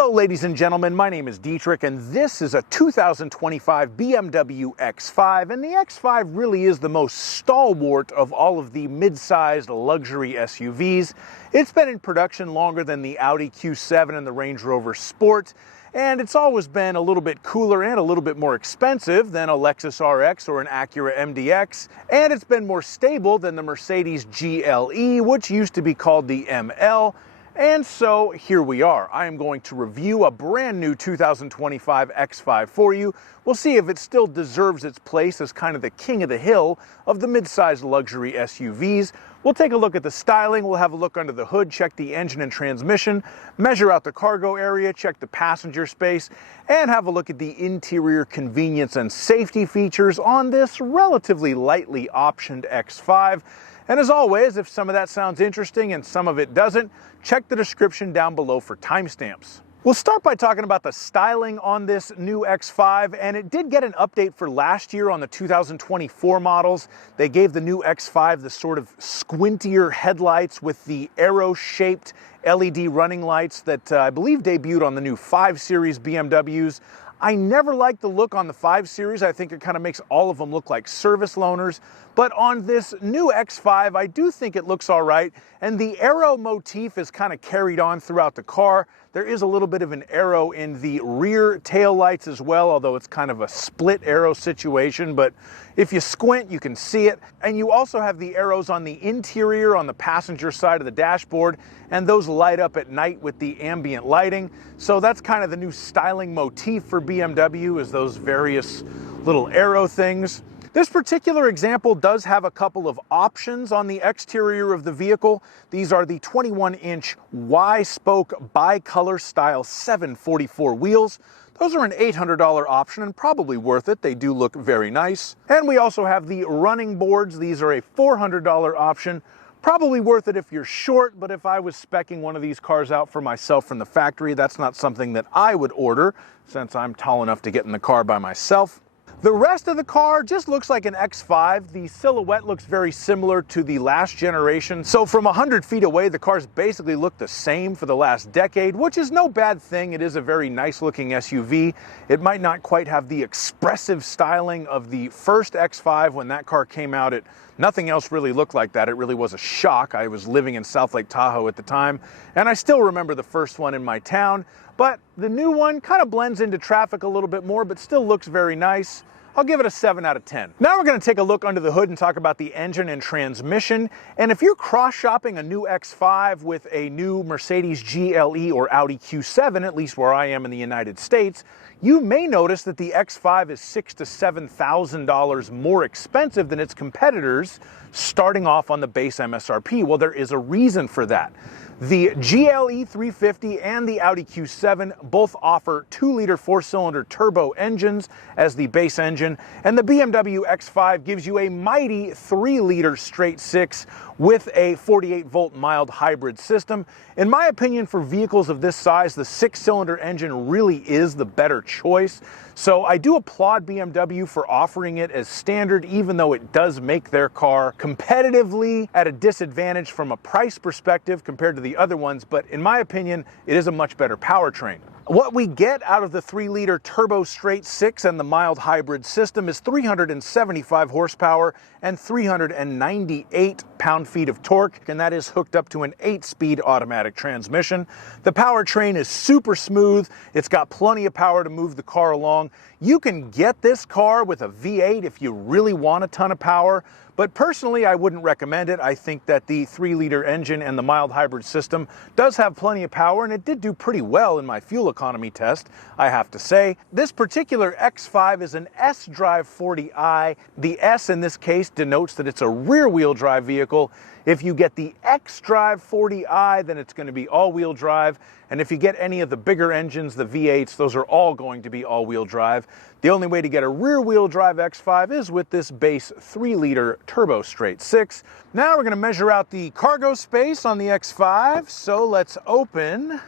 Hello ladies and gentlemen, my name is Dietrich and this is a 2025 BMW X5, and the X5 really is the most stalwart of all of the mid-sized luxury SUVs. It's been in production longer than the Audi Q7 and the Range Rover Sport, and it's always been a little bit cooler and a little bit more expensive than a Lexus RX or an Acura MDX, and it's been more stable than the Mercedes GLE, which used to be called the ML. And so here we are. I am going to review a brand new 2025 X5 for you. We'll see if it still deserves its place as kind of the king of the hill of the mid-sized luxury SUVs. We'll take a look at the styling, we'll have a look under the hood, check the engine and transmission, measure out the cargo area, check the passenger space, and have a look at the interior convenience and safety features on this relatively lightly optioned X5. And as always, if some of that sounds interesting and some of it doesn't, check the description down below for timestamps. We'll start by talking about the styling on this new X5, and it did get an update for last year on the 2024 models. They gave the new X5 the sort of squintier headlights with the arrow-shaped LED running lights that I believe debuted on the new 5 Series BMWs. I never liked the look on the 5 Series. I think it kind of makes all of them look like service loaners. But on this new X5, I do think it looks all right. And the arrow motif is kind of carried on throughout the car. There is a little bit of an arrow in the rear tail lights as well, although it's kind of a split arrow situation. But if you squint, you can see it. And you also have the arrows on the interior on the passenger side of the dashboard, and those light up at night with the ambient lighting. So that's kind of the new styling motif for BMW, is those various little arrow things. This particular example does have a couple of options on the exterior of the vehicle. These are the 21-inch Y-spoke bicolor style 744 wheels. Those are an $800 option and probably worth it. They do look very nice. And we also have the running boards. These are a $400 option. Probably worth it if you're short, but if I was speccing one of these cars out for myself from the factory, that's not something that I would order since I'm tall enough to get in the car by myself. The rest of the car just looks like an X5. The silhouette looks very similar to the last generation. So from 100 feet away, the cars basically look the same for the last decade, which is no bad thing. It is a very nice looking SUV. It might not quite have the expressive styling of the first X5 when that car came out. Nothing else really looked like that. It really was a shock. I was living in South Lake Tahoe at the time, and I still remember the first one in my town. But the new one kind of blends into traffic a little bit more, but still looks very nice. I'll give it a 7 out of 10. Now we're going to take a look under the hood and talk about the engine and transmission. And if you're cross-shopping a new X5 with a new Mercedes GLE or Audi Q7, at least where I am in the United States, you may notice that the X5 is $6,000 to $7,000 more expensive than its competitors, starting off on the base MSRP. Well, there is a reason for that. The GLE 350 and the Audi Q7 both offer 2-liter 4-cylinder turbo engines as the base engine, and the BMW X5 gives you a mighty 3-liter straight 6 with a 48-volt mild hybrid system. In my opinion, for vehicles of this size, the 6-cylinder engine really is the better choice. So I do applaud BMW for offering it as standard, even though it does make their car competitively at a disadvantage from a price perspective compared to the other ones. But in my opinion, it is a much better powertrain. What we get out of the 3-liter turbo straight 6 and the mild hybrid system is 375 horsepower and 398 pound-feet of torque, and that is hooked up to an 8-speed automatic transmission. The powertrain is super smooth. It's got plenty of power to move the car along. You can get this car with a V8 if you really want a ton of power, but personally, I wouldn't recommend it. I think that the 3-liter engine and the mild hybrid system does have plenty of power, and it did do pretty well in my fuel economy test, I have to say. This particular X5 is an sDrive40i. The S in this case denotes that it's a rear-wheel drive vehicle. If you get the sDrive40i, then it's going to be all-wheel drive. And if you get any of the bigger engines, the V8s, those are all going to be all-wheel drive. The only way to get a rear-wheel drive X5 is with this base 3-liter turbo straight 6. Now we're going to measure out the cargo space on the X5. So let's open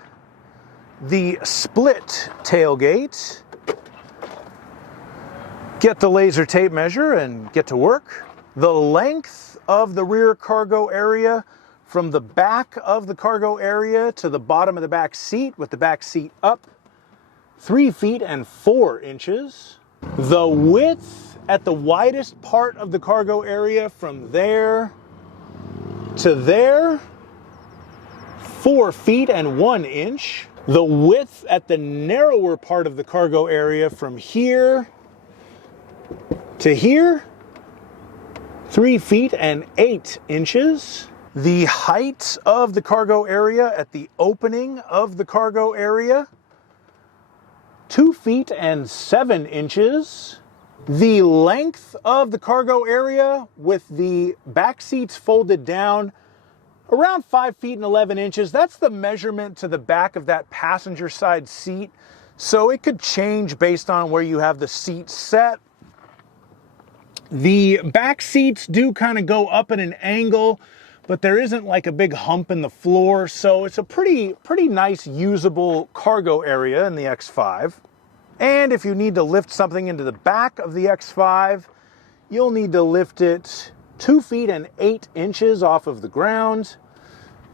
the split tailgate, get the laser tape measure, and get to work. The length of the rear cargo area from the back of the cargo area to the bottom of the back seat, with the back seat up, 3 feet and 4 inches. The width at the widest part of the cargo area from there to there, 4 feet and 1 inch. The width at the narrower part of the cargo area from here to here, 3 feet and 8 inches. The height of the cargo area at the opening of the cargo area, 2 feet and 7 inches. The length of the cargo area with the back seats folded down, around 5 feet and 11 inches. That's the measurement to the back of that passenger side seat. So it could change based on where you have the seat set. The back seats do kind of go up at an angle, but there isn't like a big hump in the floor. So it's a pretty nice usable cargo area in the X5. And if you need to lift something into the back of the X5, you'll need to lift it 2 feet and 8 inches off of the ground.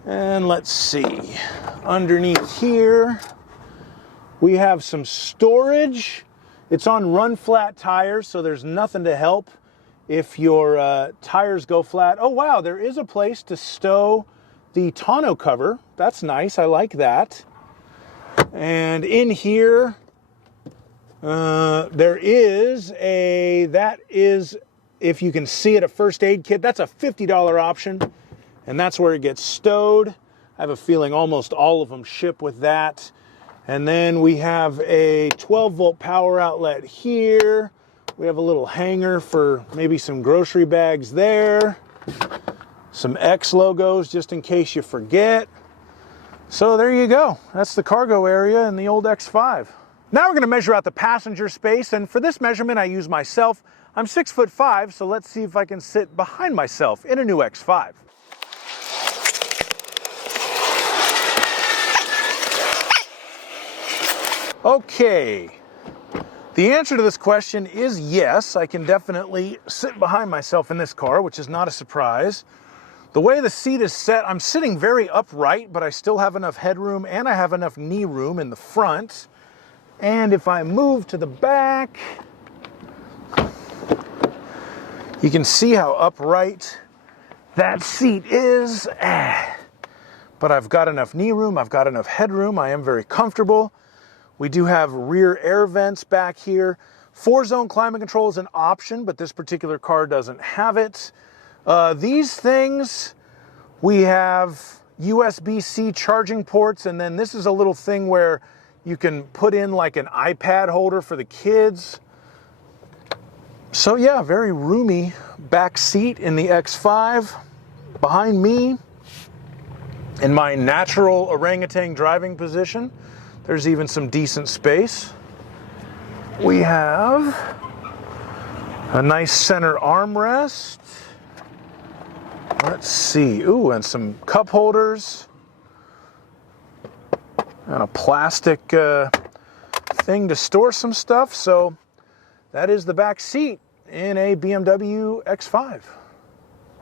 And let's see, underneath here, we have some storage. It's on run flat tires, so there's nothing to help if your tires go flat. Oh wow, there is a place to stow the tonneau cover. That's nice, I like that. And in here, there is if you can see it, a first aid kit. That's a $50 option, and that's where it gets stowed. I have a feeling almost all of them ship with that. And then we have a 12-volt power outlet here. We have a little hanger for maybe some grocery bags there. Some X logos just in case you forget. So there you go. That's the cargo area in the old X5. Now we're going to measure out the passenger space, and for this measurement I use myself. I'm 6'5", so let's see if I can sit behind myself in a new X5. Okay, the answer to this question is yes, I can definitely sit behind myself in this car, which is not a surprise. The way the seat is set, I'm sitting very upright, but I still have enough headroom and I have enough knee room in the front. And if I move to the back, you can see how upright that seat is. But I've got enough knee room, I've got enough headroom, I am very comfortable. We do have rear air vents back here. 4-zone climate control is an option, but this particular car doesn't have it. These things, we have USB-C charging ports, and then this is a little thing where you can put in like an iPad holder for the kids. So yeah, very roomy back seat in the X5. Behind me, in my natural orangutan driving position, there's even some decent space. We have a nice center armrest. Let's see, ooh, and some cup holders. And a plastic thing to store some stuff. So that is the back seat in a BMW X5.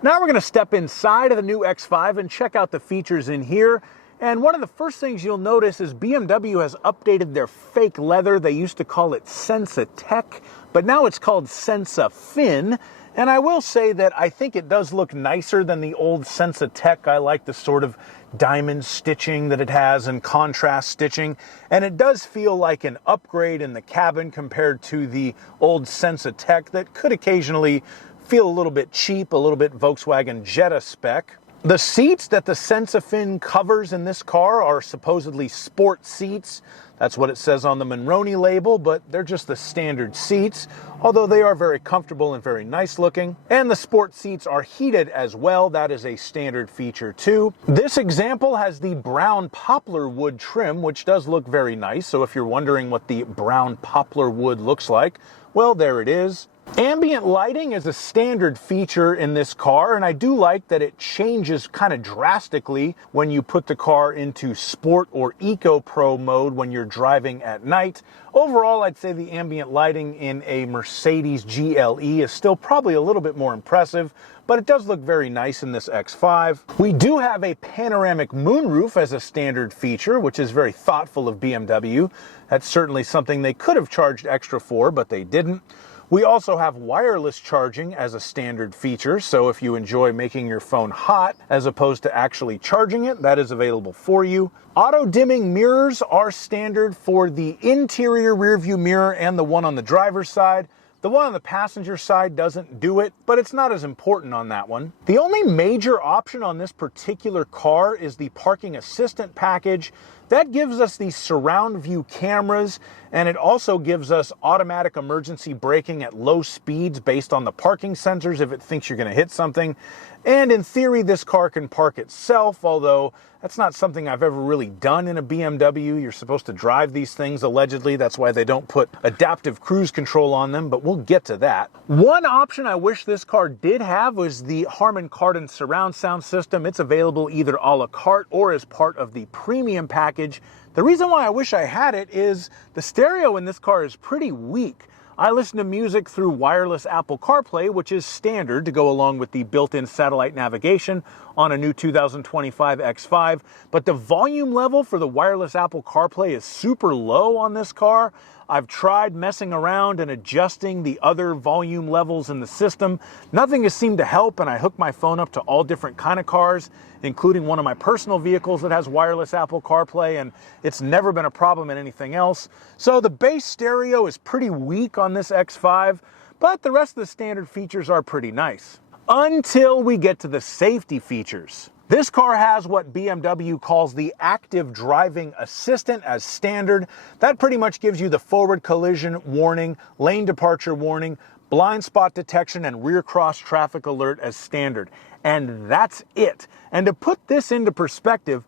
Now we're going to step inside of the new X5 and check out the features in here. And one of the first things you'll notice is BMW has updated their fake leather. They used to call it Sensatech, but now it's called Sensafin. And I will say that I think it does look nicer than the old Sensatech. I like the sort of diamond stitching that it has and contrast stitching. And it does feel like an upgrade in the cabin compared to the old Sensatech that could occasionally feel a little bit cheap, a little bit Volkswagen Jetta spec. The seats that the Sensafin covers in this car are supposedly sport seats. That's what it says on the Monroney label, but they're just the standard seats, although they are very comfortable and very nice looking. And the sport seats are heated as well. That is a standard feature too. This example has the brown poplar wood trim, which does look very nice. So if you're wondering what the brown poplar wood looks like, well, there it is. Ambient lighting is a standard feature in this car, and I do like that it changes kind of drastically when you put the car into Sport or Eco Pro mode when you're driving at night. Overall, I'd say the ambient lighting in a Mercedes GLE is still probably a little bit more impressive, but it does look very nice in this X5. We do have a panoramic moonroof as a standard feature, which is very thoughtful of BMW. That's certainly something they could have charged extra for, but they didn't. We also have wireless charging as a standard feature, so if you enjoy making your phone hot as opposed to actually charging it, that is available for you. Auto-dimming mirrors are standard for the interior rearview mirror and the one on the driver's side. The one on the passenger side doesn't do it, but it's not as important on that one. The only major option on this particular car is the parking assistant package. That gives us the surround view cameras, and it also gives us automatic emergency braking at low speeds based on the parking sensors if it thinks you're going to hit something. And in theory, this car can park itself, although that's not something I've ever really done in a BMW. You're supposed to drive these things, allegedly. That's why they don't put adaptive cruise control on them, but we'll get to that. One option I wish this car did have was the Harman Kardon surround sound system. It's available either a la carte or as part of the premium package. The reason why I wish I had it is the stereo in this car is pretty weak. I listen to music through wireless Apple CarPlay, which is standard to go along with the built-in satellite navigation on a new 2025 X5, but the volume level for the wireless Apple CarPlay is super low on this car. I've tried messing around and adjusting the other volume levels in the system. Nothing has seemed to help, and I hook my phone up to all different kind of cars, including one of my personal vehicles that has wireless Apple CarPlay, and it's never been a problem in anything else. So the base stereo is pretty weak on this X5, but the rest of the standard features are pretty nice. Until we get to the safety features. This car has what BMW calls the active driving assistant as standard. That pretty much gives you the forward collision warning, lane departure warning, blind spot detection, and rear cross traffic alert as standard. And that's it. And to put this into perspective,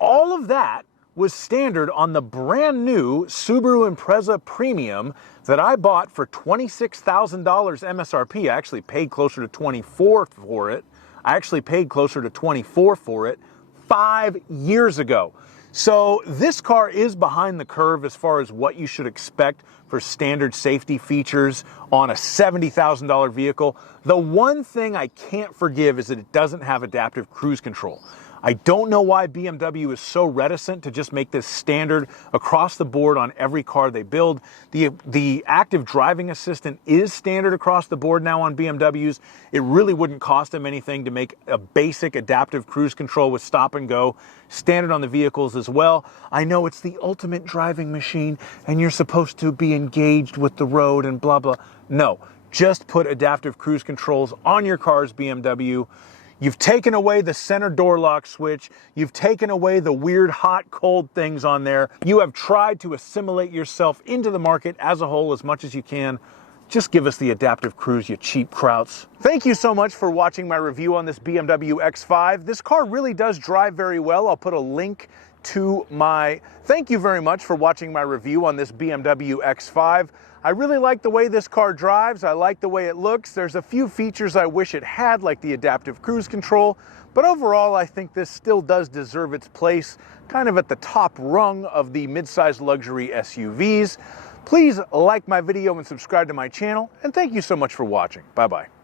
all of that was standard on the brand new Subaru Impreza Premium that I bought for $26,000 MSRP. I actually paid closer to $24,000 for it. I actually paid closer to $24,000 for it 5 years ago. So this car is behind the curve as far as what you should expect for standard safety features on a $70,000 vehicle. The one thing I can't forgive is that it doesn't have adaptive cruise control. I don't know why BMW is so reticent to just make this standard across the board on every car they build. The active driving assistant is standard across the board now on BMWs. It really wouldn't cost them anything to make a basic adaptive cruise control with stop and go standard on the vehicles as well. I know it's the ultimate driving machine and you're supposed to be engaged with the road and blah, blah. No, just put adaptive cruise controls on your cars, BMW. You've taken away the center door lock switch. You've taken away the weird hot, cold things on there. You have tried to assimilate yourself into the market as a whole as much as you can. Just give us the adaptive cruise, you cheap krauts. Thank you so much for watching my review on this BMW X5. This car really does drive very well. I'll put a link to my... Thank you very much for watching my review on this BMW X5. I really like the way this car drives. I like the way it looks. There's a few features I wish it had, like the adaptive cruise control, but overall I think this still does deserve its place kind of at the top rung of the mid-size luxury SUVs. Please like my video and subscribe to my channel, and thank you so much for watching. Bye-bye.